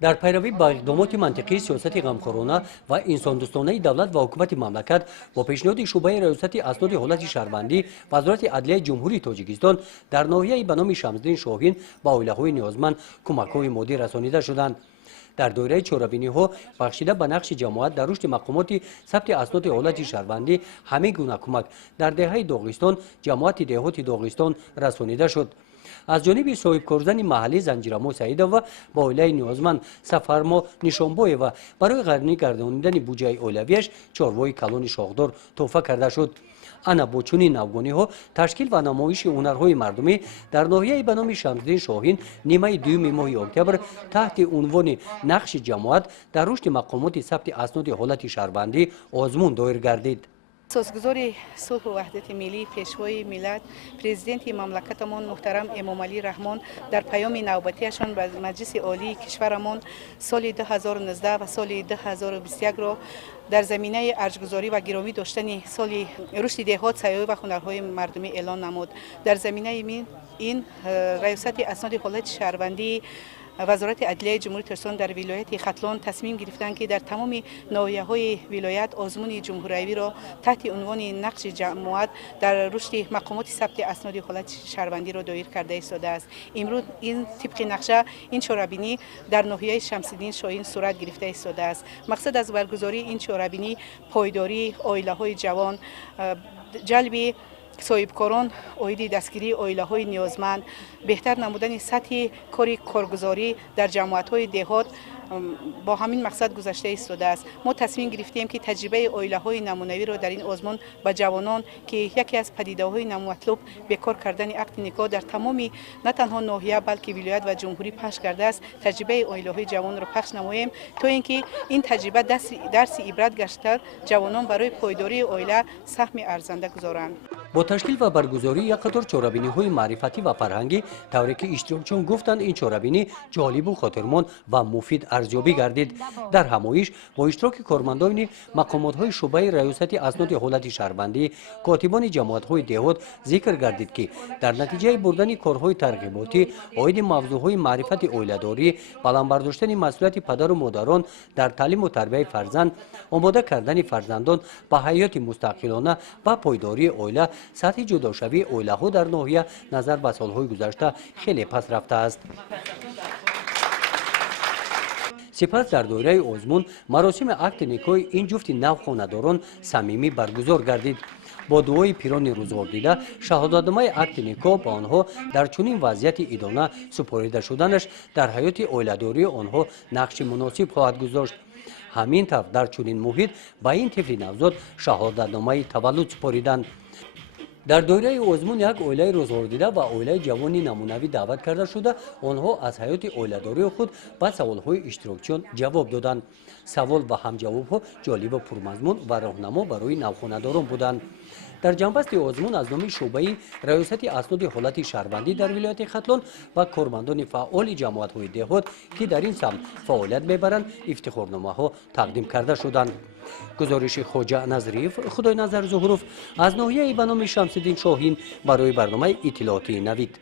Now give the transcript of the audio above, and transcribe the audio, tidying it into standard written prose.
در پیروی با اقدامات منطقی سیاست غمخوارانه و انساندوستانه دولت و حکومت مملکت با پیشنهاد شعبه ریاست اسناد حالت شهروندی وزارت عدلیه جمهوری تاجیکستان در ناحیه به نام شمس‌الدین شاهین با اویله‌های نیازمند کمک‌های مادی رسانیده شدند. در دایره چاره‌بینی ها بخشیده به نقش جماعت در رشد مقامات ثبت اسناد حالت شهروندی همه گونه کمک در دهه داغستان جماعت دهات داغستان رسانیده شد. از جانب صاحب کارزن محلی زنجیرمو سعیدова با اویله نیازمند سفرما نشانبویeva برای غرنی گردانیدن بودجه اولویش چاروای کلان شاخدار تحفه کرده شد. انا با چنین نوگانی ها تشکیل و نمایش هنرهای مردمی در ناحیه به نام شمس‌الدین شاهین نیمه دوم ماه اکتبر تحت عنوان نقش جماعت در رشد مقامات ثبت اسناد حالت شهروندی آزمون دایر گردید. سازگزار صلح و وحدت ملی پیشوای ملت پرزیدنت مملکتمان محترم امامعلی رحمان در پیام نوبتیشان به مجلس عالی کشورمان سال 2019 و سال 2021 را در زمینه ارزش‌گذاری و گرامی داشتن سال رشد دهات سیاحت و هنرهای مردمی اعلان نمود. در زمینه این ریاست اسناد حالت شهروندی وزارت عدلیه جمهوری ترکستان در ولایت ختلان تصمیم گرفتند که در تمام ناحیه‌های ولایت آزمون جمهوری را تحت عنوان نقش جماعت در رشد مقامات ثبت اسناد حالت شهروندی را دایر کرده ایستاده است. امروز این طبق نقشه این چاره‌بینی در ناحیه شمس‌الدین شاهین صورت گرفته ایستاده است. مقصد از برگزاری این چاره‌بینی پایداری عائله‌های جوان، جلب صاحبکاران، عاید دستگیری عائله‌های نیازمند، بهتر نمودن سطح کارگزاری در جماعت‌های دهات با همین مقصد گذشته ایستاده است. ما تصمیم گرفتیم که تجربه عائله‌های نمونه‌ای را در این آزمون به جوانان که یکی از پدیده‌های نامطلوب بیکار کردن عقد نکاح در تمامی نه تنها ناحیه بلکه ولایت و جمهوری پخش کرده است، تجربه عائله‌های جوان را پخش نماییم تا اینکه این تجربه درس عبرت گشته جوانان برای پایداری عائله سهم ارزنده گذارند. با تشکیل و برگزاری یک قطار چاره‌بینی‌های معرفتی و فرهنگی طوری که اشتراکچیان گفتند این چاره‌بینی جالب و خاطرمند و مفید ارزیابی گردید. در همایش با اشتراک کارمندان مقامات‌های شعبه ریاست اسناد حالت شهروندی کاتبان جماعت‌های دهات ذکر گردید که در نتیجه بردن کارهای ترغیباتی عاید موضوعهای معرفت عائله‌داری، بلند برداشتن مسئولیت پدر و مادران در تعلیم و تربیت فرزند، آماده کردن فرزندان به حیات مستقلانه و پایداری عائله، سطح جداشوی عائله‌ها در ناحیه نظر به سال‌های گذشته خیلی پس رفته است. سپس در دایره آزمون مراسم عقد نکاح این جفت نوخانه‌داران صمیمی برگزار گردید. با دعای پیران روزگار دیده شهادتنامه عقد نکاح با آنها در چنین وضعیت ادانه سپرده شدنش در حیات عائله‌داری آنها نقش مناسب خواهد گذاشت. همین طور در چنین محیط با این طفل نوزاد شهادتنامه تولد سپاریدند. در دایره آزمون یک عائله روزگار دیده و عائله جوانی نمونوی دعوت کرده شده آنها از حیات عائله‌داری خود به سوال‌های اشتراکچیان جواب دادند. سوال و هم جواب‌ها جالب و پرمضمون و راهنما برای نوخانه‌داران بودند. در جنبست آزمون از نام شعبه ریاست اسناد حالت شهروندی در ولایت ختلان و کارمندان فعال جماعت‌های دهات که در این سمت فعالیت می‌برند افتخارنامه‌ها تقدیم کرده شدند. گزارش خواجه نظریف خدای نظر ظهروف از ناحیه به نام شمس‌الدین شاهین برای برنامه اطلاعاتی نوید.